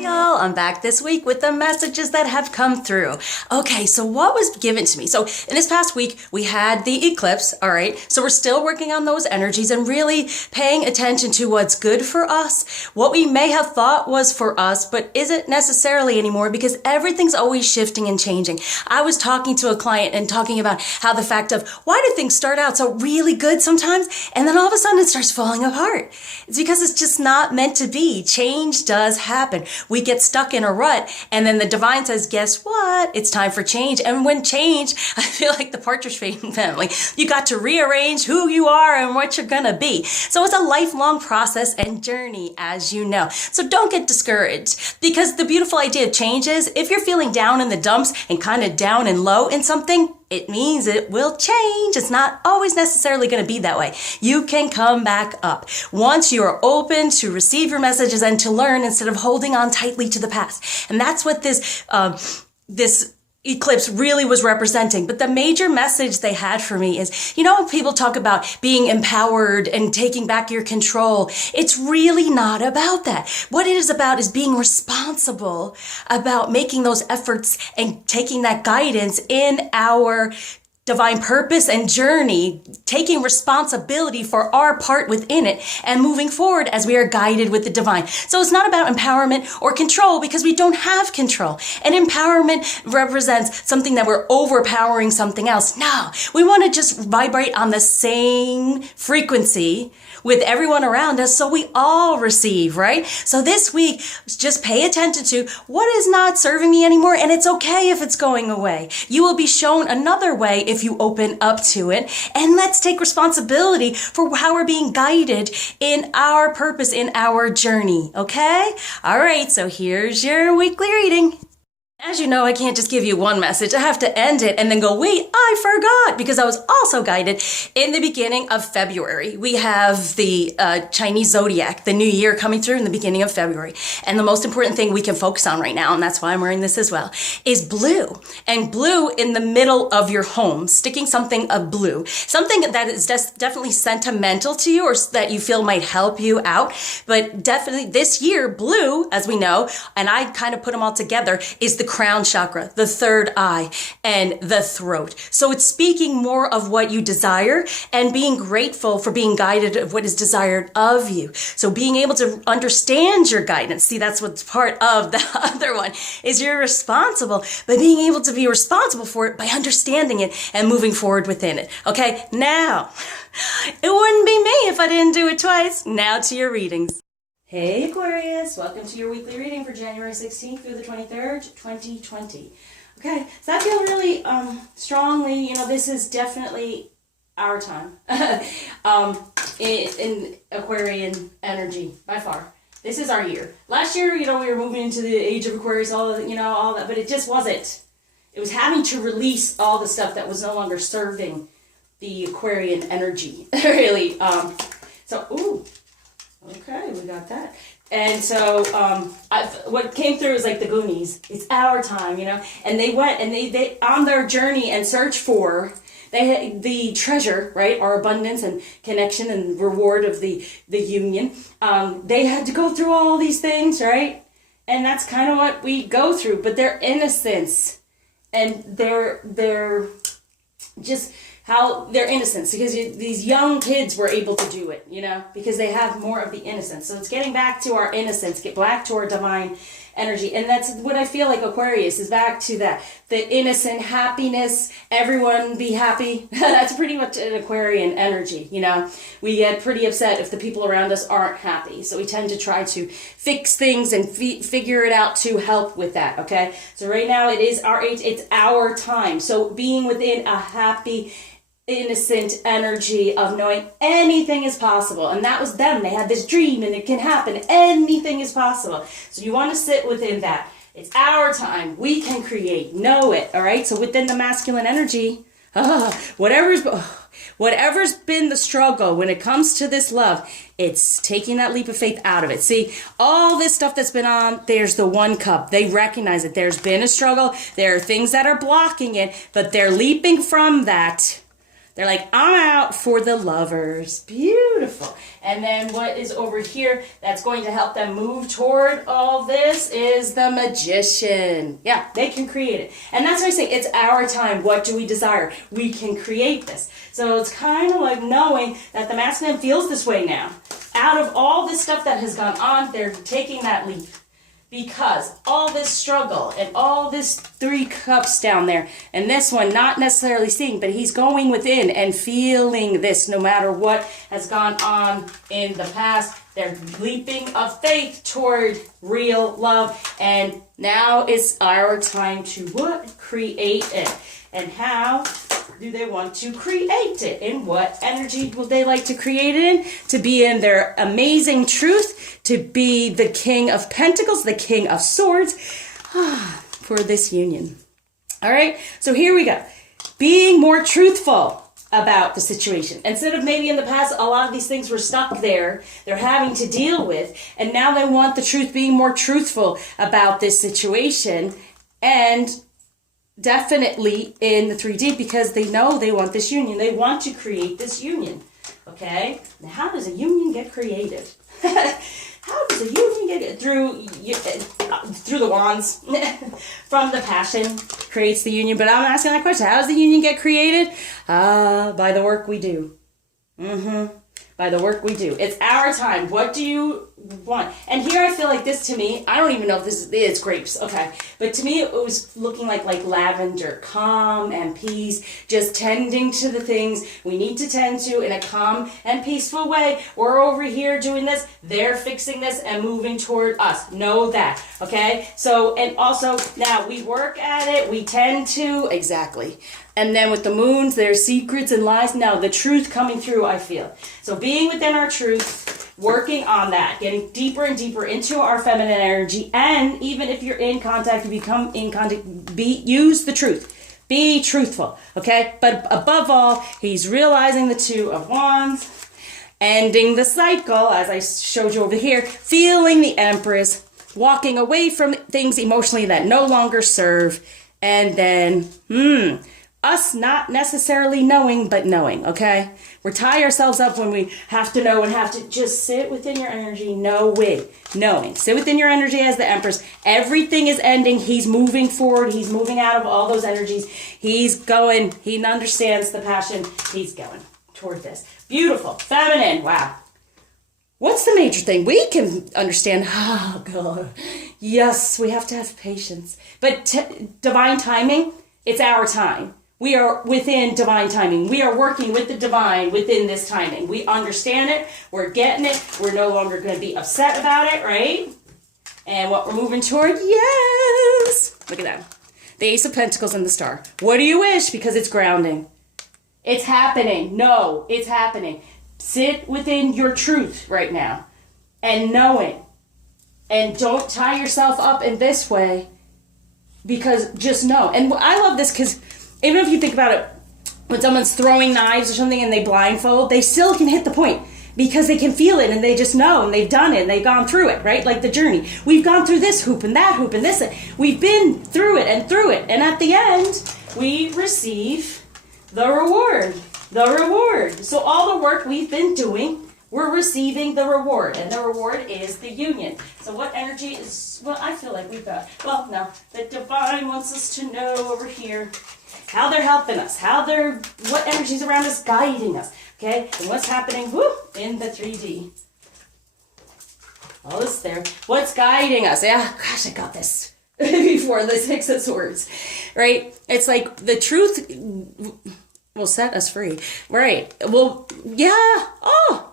Y'all, I'm back this week with the messages that have come through. Okay, so what was given to me? So in this past week, we had the eclipse, all right? So we're still working on those energies and really paying attention to what's good for us, what we may have thought was for us, but isn't necessarily anymore because everything's always shifting and changing. I was talking to a client and talking about how the fact of why do things start out so really good sometimes and then all of a sudden it starts falling apart? It's because it's just not meant to be. Change does happen. We get stuck in a rut and then the divine says, guess what? It's time for change. And when change, I feel like the Partridge Family, you got to rearrange who you are and what you're gonna be. So it's a lifelong process and journey, as you know. So don't get discouraged because the beautiful idea of change is if you're feeling down in the dumps and kind of down and low in something, it means it will change. It's not always necessarily going to be that way. You can come back up once you are open to receive your messages and to learn instead of holding on tightly to the past. And that's what this eclipse really was representing. But the major message they had for me is, you know, when people talk about being empowered and taking back your control, it's really not about that. What it is about is being responsible about making those efforts and taking that guidance in our divine purpose and journey, taking responsibility for our part within it and moving forward as we are guided with the divine. So it's not about empowerment or control because we don't have control. And empowerment represents something that we're overpowering something else. No, we want to just vibrate on the same frequency with everyone around us so we all receive, right? So this week, just pay attention to what is not serving me anymore, and it's okay if it's going away. You will be shown another way if you open up to it, and let's take responsibility for how we're being guided in our purpose, in our journey, okay? All right, so here's your weekly reading. As you know, I can't just give you one message. I have to end it and then go, wait, I forgot, because I was also guided in the beginning of February. We have the Chinese zodiac, the new year coming through in the beginning of February. And the most important thing we can focus on right now, and that's why I'm wearing this as well, is blue. And blue in the middle of your home, sticking something of blue, something that is definitely sentimental to you or that you feel might help you out. But definitely this year, blue, as we know, and I kind of put them all together, is the crown chakra, the third eye, and the throat. So it's speaking more of what you desire and being grateful for being guided of what is desired of you. So being able to understand your guidance. See, that's what's part of the other one is you're responsible, but being able to be responsible for it by understanding it and moving forward within it. Okay, now, it wouldn't be me if I didn't do it twice. Now to your readings. Hey Aquarius, welcome to your weekly reading for January 16th through the 23rd, 2020. Okay, so I feel really strongly, you know, this is definitely our time in Aquarian energy, by far. This is our year. Last year, you know, we were moving into the age of Aquarius, all that, but it just wasn't. It was having to release all the stuff that was no longer serving the Aquarian energy, really. Okay, we got that. And so what came through was like the Goonies. It's our time, you know. And they went and they on their journey and search for the treasure, right? Our abundance and connection and reward of the union. They had to go through all these things, right? And that's kind of what we go through. But their innocence and their just how their innocence, because these young kids were able to do it, you know, because they have more of the innocence. So it's getting back to our innocence, get back to our divine energy. And that's what I feel like Aquarius is back to, that the innocent happiness, everyone be happy. That's pretty much an Aquarian energy, you know. We get pretty upset if the people around us aren't happy. So we tend to try to fix things and figure it out to help with that, okay? So right now it is our age, it's our time. So being within a happy, innocent energy of knowing anything is possible. And that was them. They had this dream and it can happen. Anything is possible. So you want to sit within that. It's our time. We can create. Know it. All right. So within the masculine energy, whatever's been the struggle when it comes to this love, it's taking that leap of faith out of it. See, all this stuff that's been on, there's the one cup. They recognize it. There's been a struggle. There are things that are blocking it, but they're leaping from that. They're like, I'm out for the lovers. Beautiful. And then what is over here that's going to help them move toward all this is the Magician. Yeah, they can create it. And that's why I say it's our time. What do we desire? We can create this. So it's kind of like knowing that the masculine feels this way now. Out of all this stuff that has gone on, they're taking that leap. Because all this struggle and all this 3 cups down there, and this one not necessarily seeing, but he's going within and feeling this no matter what has gone on in the past. They're leaping of faith toward real love. And now it's our time to what? Create it. And how do they want to create it? In what energy will they like to create it in? To be in their amazing truth, to be the King of Pentacles, the King of Swords, for this union. All right, so here we go. Being more truthful about the situation. Instead of maybe in the past, a lot of these things were stuck there, they're having to deal with, and now they want the truth, being more truthful about this situation, and definitely in the 3D, because they know they want this union. They want to create this union. Okay? Now, how does a union get created? How does a union get through the wands? From the passion creates the union. But I'm asking that question. How does the union get created? By the work we do. By the work we do. It's our time. What do you want? And here I feel like this, to me, I don't even know if this is, it's grapes, okay. But to me it was looking like lavender, calm and peace, just tending to the things we need to tend to in a calm and peaceful way. We're over here doing this, they're fixing this and moving toward us. Know that, okay? So, and also now we work at it, we tend to, exactly. And then with the moons, there's secrets and lies. Now the truth coming through, I feel. So being within our truth, working on that, getting deeper and deeper into our feminine energy. And even if you're in contact, you become in contact, use the truth. Be truthful, okay? But above all, he's realizing the 2 of Wands, ending the cycle, as I showed you over here, feeling the Empress, walking away from things emotionally that no longer serve, and then, us not necessarily knowing, but knowing, okay? We tie ourselves up when we have to know and have to just sit within your energy, knowing. Sit within your energy as the Empress. Everything is ending. He's moving forward. He's moving out of all those energies. He's going. He understands the passion. He's going toward this. Beautiful. Feminine. Wow. What's the major thing? We can understand. Oh, God. Yes, we have to have patience. But divine timing, it's our time. We are within divine timing. We are working with the divine within this timing. We understand it. We're getting it. We're no longer going to be upset about it, right? And what we're moving toward, yes. Look at that. The Ace of Pentacles and the Star. What do you wish? Because it's grounding. It's happening. No, it's happening. Sit within your truth right now and know it. And don't tie yourself up in this way, because just know. And I love this because even if you think about it, when someone's throwing knives or something and they blindfold, they still can hit the point because they can feel it and they just know and they've done it and they've gone through it, right? Like the journey. We've gone through this hoop and that hoop and this. We've been through it and through it. And at the end, we receive the reward. The reward. So all the work we've been doing, we're receiving the reward. And the reward is the union. So what energy is, well, I feel like we've got, well, no. The divine wants us to know over here how they're helping us, what energy's around us guiding us, okay? And what's happening, in the 3D. All this there. What's guiding us? Yeah, gosh, I got this before the 6 of Swords, right? It's like the truth will set us free, right? Well, yeah,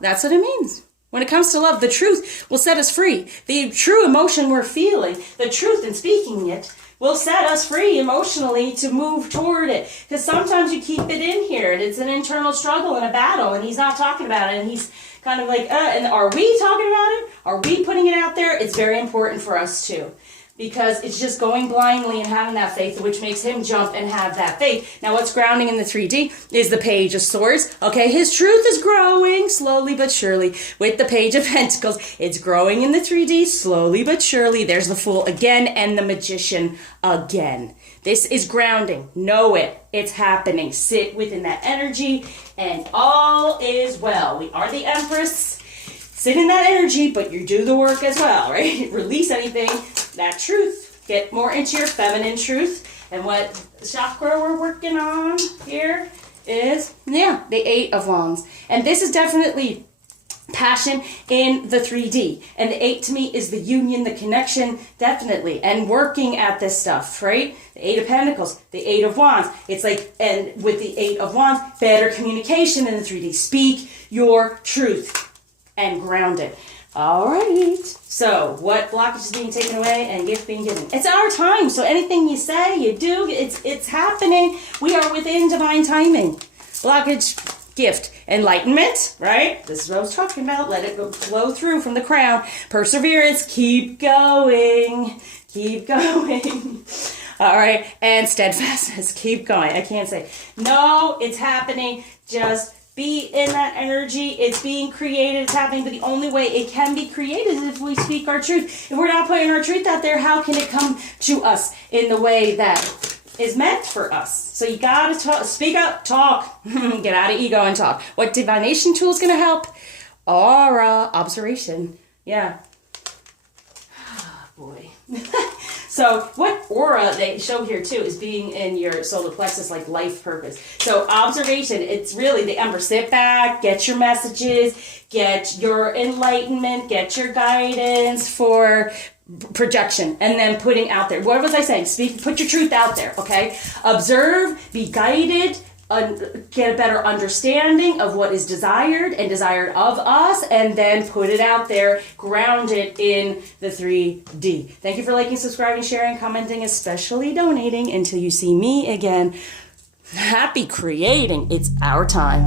that's what it means. When it comes to love, the truth will set us free. The true emotion we're feeling, the truth in speaking it, will set us free emotionally to move toward it. Because sometimes you keep it in here and it's an internal struggle and a battle and he's not talking about it and he's kind of like, and are we talking about it? Are we putting it out there? It's very important for us too. because it's just going blindly and having that faith, which makes him jump and have that faith. Now, what's grounding in the 3D is the Page of Swords. Okay, his truth is growing slowly but surely with the Page of Pentacles. It's growing in the 3D slowly but surely. There's the Fool again and the Magician again. This is grounding. Know it. It's happening. Sit within that energy and all is well. We are the Empress. Sit in that energy, but you do the work as well, right? Release anything, that truth. Get more into your feminine truth. And what chakra we're working on here is, the 8 of Wands. And this is definitely passion in the 3D. And the 8 to me is the union, the connection, definitely. And working at this stuff, right? The 8 of Pentacles, the 8 of Wands. It's like, and with the 8 of Wands, better communication in the 3D. Speak your truth and ground it. All right. So what blockage is being taken away and gift being given? It's our time. So anything you say, you do, it's happening. We are within divine timing. Blockage, gift, enlightenment, right? This is what I was talking about. Let it go flow through from the crown. Perseverance, keep going. Keep going. All right. And steadfastness, keep going. I can't say, no, it's happening. Just be in that energy. It's being created. It's happening. But the only way it can be created is if we speak our truth. If we're not putting our truth out there, how can it come to us in the way that is meant for us? So you got to talk, speak up, talk. Get out of ego and talk. What divination tool is going to help? Aura, observation. Yeah. Oh, boy. So what aura they show here too is being in your solar plexus, like life purpose. So observation, it's really the Emperor. Sit back, get your messages, get your enlightenment, get your guidance for projection, and then putting out there. What was I saying? Speak, put your truth out there, okay? Observe, be guided, get a better understanding of what is desired and desired of us, and then put it out there, ground it in the 3D. Thank you for liking, subscribing, sharing, commenting, especially donating. Until you see me again, happy creating. It's our time.